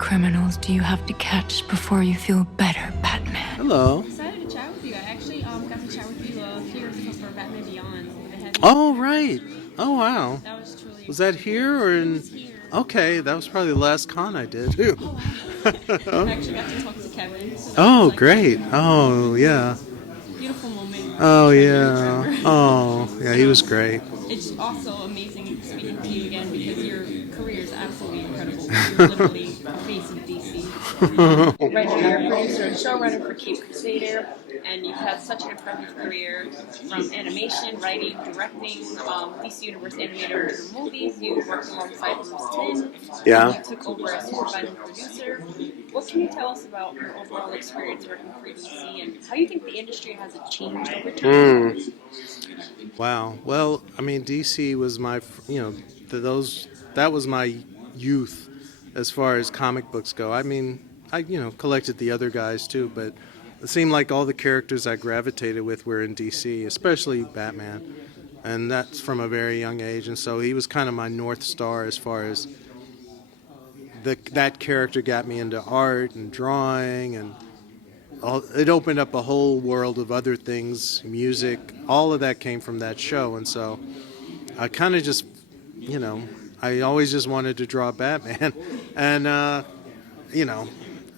criminals do you have to catch before you feel better, Batman? Hello. Excited to chat with you. I actually got to chat with you here for Batman Beyond. Oh, right. Oh, wow. That was truly. Was that here or It in? was here. Okay, that was probably the last con I did. Oh, wow. I actually got to talk to Kevin. So Oh, great. Oh, yeah. beautiful moment. Oh, Kevin, yeah. Trevor. Oh, yeah, he was great. It's also amazing speaking to you again because your career is absolutely incredible. You're literally the face of DC. Right now, you're a producer and showrunner for Geek, Crusader, and you've had such an impressive career from animation, writing, directing, DC Universe animator in movies. You worked alongside Bruce Timm. Yeah. You took over as supervising producer. What can you tell us about your overall experience working for DC and how you think the industry has changed over time? Wow. Well, I mean, DC was my, that was my youth as far as comic books go. I mean, I, collected the other guys too, but it seemed like all the characters I gravitated with were in DC, especially Batman. And that's from a very young age. And so he was kind of my North Star as far as that character got me into art and drawing and it opened up a whole world of other things, music, all of that came from that show. And so I kind of just, I always just wanted to draw Batman. And,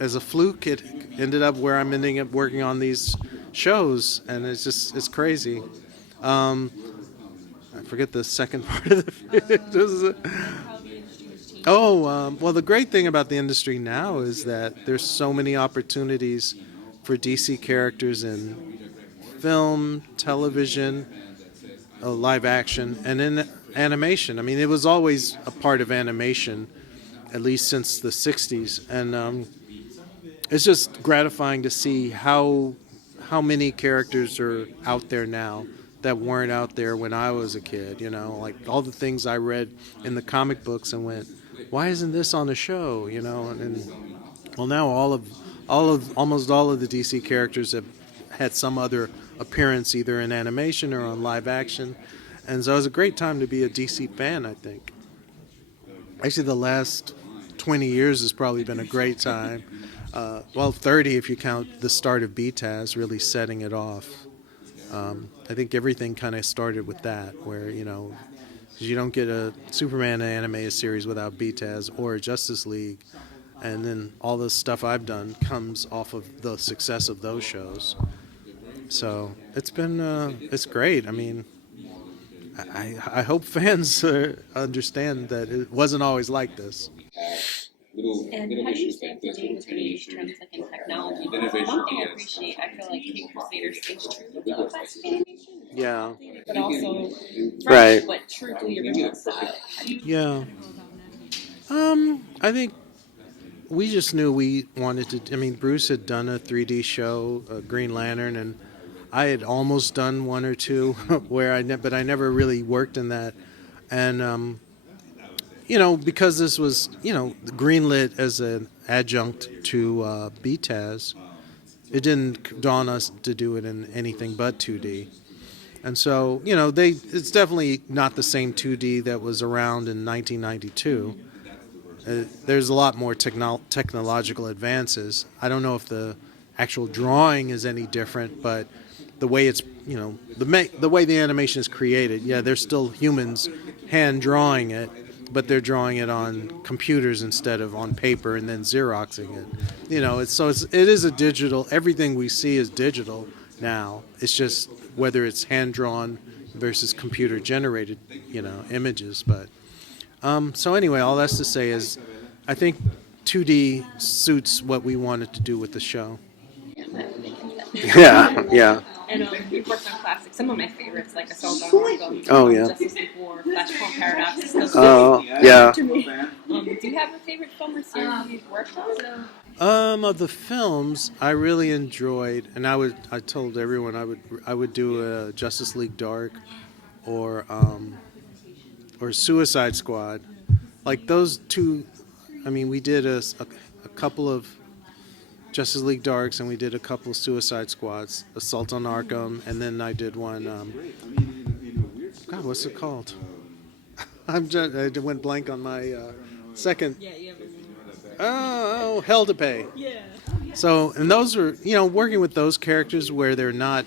as a fluke, it ended up where I'm ending up working on these shows. And it's crazy. I forget the second part of the well, the great thing about the industry now is that there's so many opportunities for DC characters in film, television, live action, and in animation. I mean, it was always a part of animation, at least since the 60s. And it's just gratifying to see how many characters are out there now that weren't out there when I was a kid. Like all the things I read in the comic books and went, why isn't this on the show? And well, now almost all of the DC characters have had some other appearance either in animation or on live action. And so it was a great time to be a DC fan, I think. Actually, the last 20 years has probably been a great time. 30 if you count the start of BTAS really setting it off. I think everything kind of started with that, where, 'cause you don't get a Superman animated series without BTAS or Justice League. And then all the stuff I've done comes off of the success of those shows. So it's been, it's great. I mean, I hope fans understand that it wasn't always like this. And how do you stay up to date with today's trends like in technology? One thing I appreciate, I feel like King Crusader stays true to the classic animation. Yeah. But also Right. fresh, but true to the original style. Yeah. I think we just knew we wanted to. I mean, Bruce had done a 3D show, Green Lantern, and I had almost done one or two but I never really worked in that. And because this was greenlit as an adjunct to BTAS, it didn't dawn us to do it in anything but 2D. And so it's definitely not the same 2D that was around in 1992. There's a lot more technological advances. I don't know if the actual drawing is any different, but the way it's, the way the animation is created, yeah, there's still humans hand drawing it, but they're drawing it on computers instead of on paper and then Xeroxing it. It is a digital. Everything we see is digital now. It's just whether it's hand drawn versus computer generated, images, but. So anyway, all that's to say is I think 2D suits what we wanted to do with the show. Yeah, yeah. And you've worked on classics. Some of my favorites, like Assault on Arkham, Oh, yeah. Justice League War, Flashpoint Paradox, is still Oh, yeah. to me. Do you have a favorite film or series you've worked on? Of the films, I really enjoyed, and I told everyone I would do a Justice League Dark or Suicide Squad. Like those two, I mean, we did a couple of Justice League Darks and we did a couple of Suicide Squads, Assault on Arkham, and then I did one, God, what's it called? I went blank on my second. Yeah, you have oh, hell to pay. Yeah. So, and those are, working with those characters where they're not,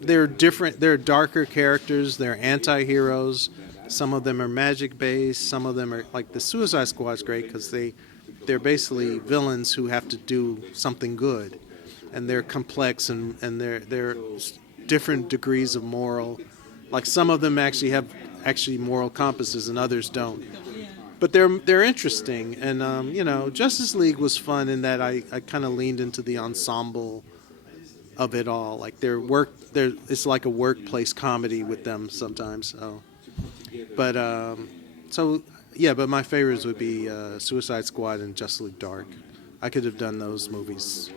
they're different, they're darker characters, they're anti-heroes. Some of them are magic based, some of them are, like the Suicide Squad's great because they're basically villains who have to do something good. And they're complex and they're different degrees of moral. Like some of them actually have moral compasses and others don't. But they're interesting, and Justice League was fun in that I kind of leaned into the ensemble of it all. Like it's like a workplace comedy with them sometimes. But my favorites would be Suicide Squad and Justice League Dark. I could have done those movies,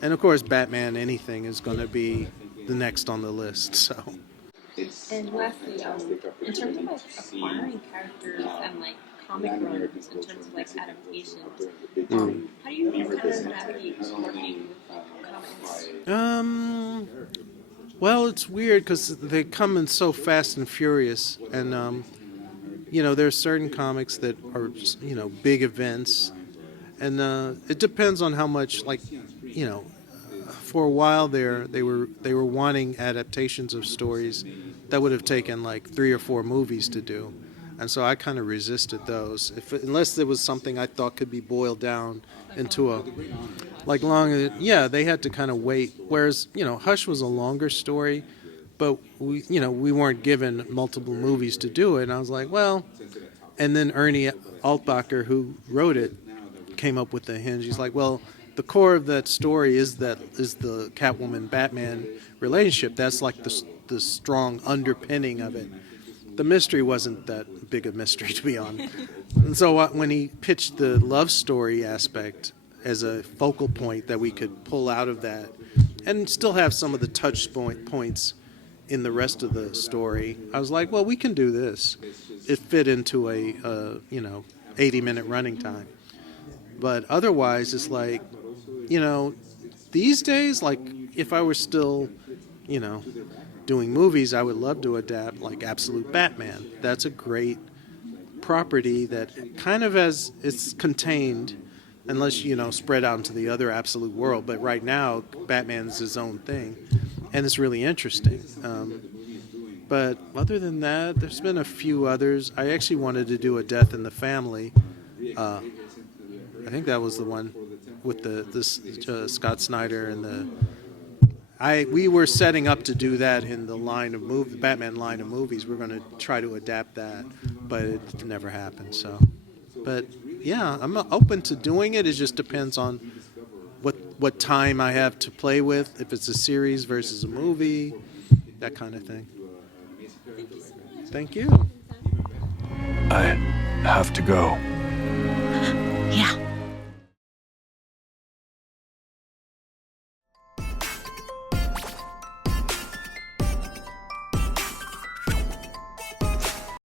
and of course Batman Anything is going to be the next on the list. So. And lastly, in terms of like acquiring characters and like comic runs, in terms of like adaptations, how do you kind of navigate working with comics? Well, it's weird because they come in so fast and furious, and there are certain comics that are big events, and it depends on how much for a while there they were wanting adaptations of stories that would have taken like 3 or 4 movies to do, and so I kind of resisted those unless there was something I thought could be boiled down into a they had to kind of wait. Whereas Hush was a longer story, but we weren't given multiple movies to do it, and I was like, well, and then Ernie Altbacher, who wrote it, came up with the hinge. He's like, well, the core of that story is the Catwoman Batman relationship. That's like the strong underpinning of it. The mystery wasn't that big a mystery, to be honest. And so when he pitched the love story aspect as a focal point that we could pull out of that and still have some of the touch points in the rest of the story, I was like, well, we can do this. It fit into a 80-minute running time. But otherwise, it's like, these days, like if I were still, doing movies, I would love to adapt like Absolute Batman. That's a great property that kind of it's contained, unless spread out into the other Absolute world. But right now, Batman's his own thing, and it's really interesting. But other than that, there's been a few others. I actually wanted to do a Death in the Family. I think that was the one with the Scott Snyder and we were setting up to do that in the Batman line of movies. We're going to try to adapt that, but it never happened. So, but yeah, I'm open to doing it. It just depends on what time I have to play with. If it's a series versus a movie, that kind of thing. Thank you. I have to go. Yeah.